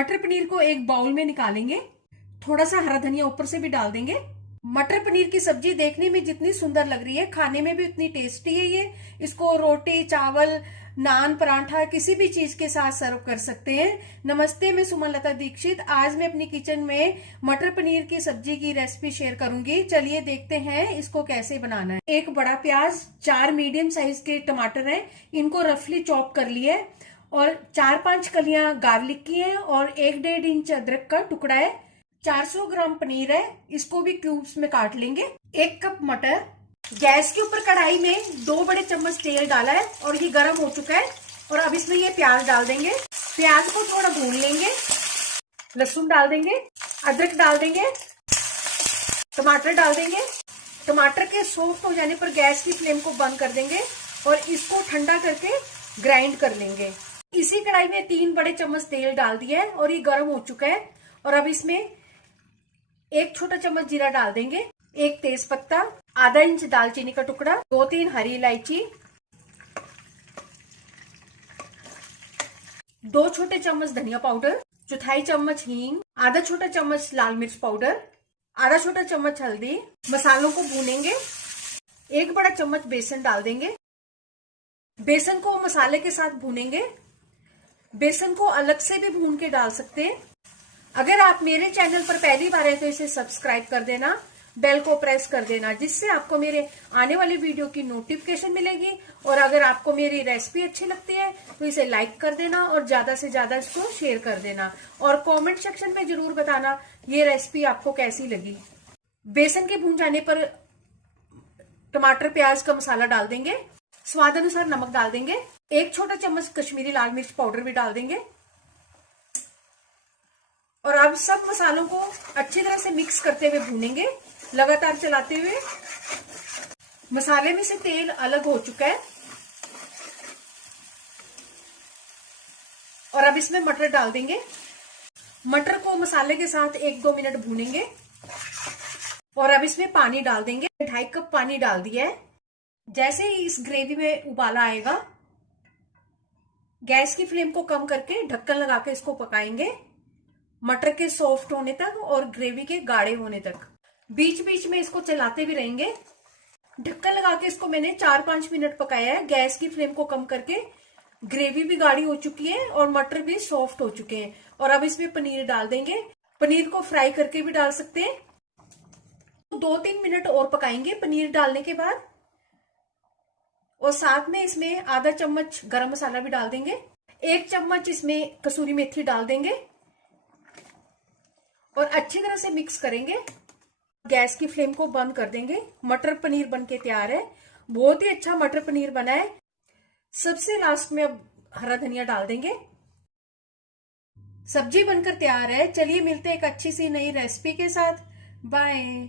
मटर पनीर को एक बाउल में निकालेंगे। थोड़ा सा हरा धनिया ऊपर से भी डाल देंगे। मटर पनीर की सब्जी देखने में जितनी सुंदर लग रही है, खाने में भी उतनी टेस्टी है ये। इसको रोटी, चावल, नान, पराठा किसी भी चीज के साथ सर्व कर सकते हैं। नमस्ते, मैं सुमन लता दीक्षित। आज मैं अपनी किचन में मटर पनीर की सब्जी की रेसिपी शेयर करूंगी। चलिए देखते हैं इसको कैसे बनाना है। एक बड़ा प्याज, 4 मीडियम साइज के टमाटर हैं, इनको रफली चॉप कर लिया है, और 4-5 कलियां गार्लिक की हैं, और 1-1.5 इंच अदरक का टुकड़ा है। 400 ग्राम पनीर है, इसको भी क्यूब्स में काट लेंगे। 1 कप मटर। गैस के ऊपर कढ़ाई में 2 बड़े चम्मच तेल डाला है और ये गर्म हो चुका है। और अब इसमें ये प्याज डाल देंगे। प्याज को थोड़ा भून लेंगे। लहसुन डाल देंगे, अदरक डाल देंगे, टमाटर डाल देंगे। टमाटर के सॉफ्ट हो जाने पर गैस की फ्लेम को बंद कर देंगे और इसको ठंडा करके ग्राइंड कर लेंगे। इसी कढ़ाई में 3 बड़े चम्मच तेल डाल दिया है और ये गर्म हो चुका है। और अब इसमें 1 छोटा चम्मच जीरा डाल देंगे, 1 तेज पत्ता, आधा इंच दालचीनी का टुकड़ा, 2-3 हरी इलायची, 2 छोटे चम्मच धनिया पाउडर, 1/4 चम्मच हींग, आधा छोटा चम्मच लाल मिर्च पाउडर, आधा छोटा चम्मच हल्दी। मसालों को भूनेंगे। 1 बड़ा चम्मच बेसन डाल देंगे। बेसन को मसाले के साथ भूनेंगे। बेसन को अलग से भी भून के डाल सकते हैं। अगर आप मेरे चैनल पर पहली बार है तो इसे सब्सक्राइब कर देना, बेल को प्रेस कर देना, जिससे आपको मेरे आने वाली वीडियो की नोटिफिकेशन मिलेगी। और अगर आपको मेरी रेसिपी अच्छी लगती है तो इसे लाइक कर देना और ज्यादा से ज्यादा इसको शेयर कर देना। और कमेंट सेक्शन में जरूर बताना ये रेसिपी आपको कैसी लगी। बेसन के भून जाने पर टमाटर प्याज का मसाला डाल देंगे। स्वाद अनुसार नमक डाल देंगे। 1 छोटा चम्मच कश्मीरी लाल मिर्च पाउडर भी डाल देंगे। और अब सब मसालों को अच्छी तरह से मिक्स करते हुए भूनेंगे, लगातार चलाते हुए। मसाले में से तेल अलग हो चुका है और अब इसमें मटर डाल देंगे। मटर को मसाले के साथ 1-2 मिनट भूनेंगे और अब इसमें पानी डाल देंगे। 2.5 कप पानी डाल दिया है। जैसे ही इस ग्रेवी में उबाला आएगा, गैस की फ्लेम को कम करके ढक्कन लगा के इसको पकाएंगे, मटर के सॉफ्ट होने तक और ग्रेवी के गाढ़े होने तक। बीच बीच में इसको चलाते भी रहेंगे। ढक्कन लगा के इसको मैंने 4-5 मिनट पकाया है, गैस की फ्लेम को कम करके। ग्रेवी भी गाढ़ी हो चुकी है और मटर भी सॉफ्ट हो चुके हैं। और अब इसमें पनीर डाल देंगे। पनीर को फ्राई करके भी डाल सकते हैं। 2-3 मिनट और पकाएंगे पनीर डालने के बाद। और साथ में इसमें आधा चम्मच गरम मसाला भी डाल देंगे। 1 चम्मच इसमें कसूरी मेथी डाल देंगे और अच्छी तरह से मिक्स करेंगे। गैस की फ्लेम को बंद कर देंगे। मटर पनीर बनके तैयार है। बहुत ही अच्छा मटर पनीर बना है। सबसे लास्ट में अब हरा धनिया डाल देंगे। सब्जी बनकर तैयार है। चलिए मिलते हैं एक अच्छी सी नई रेसिपी के साथ। बाय।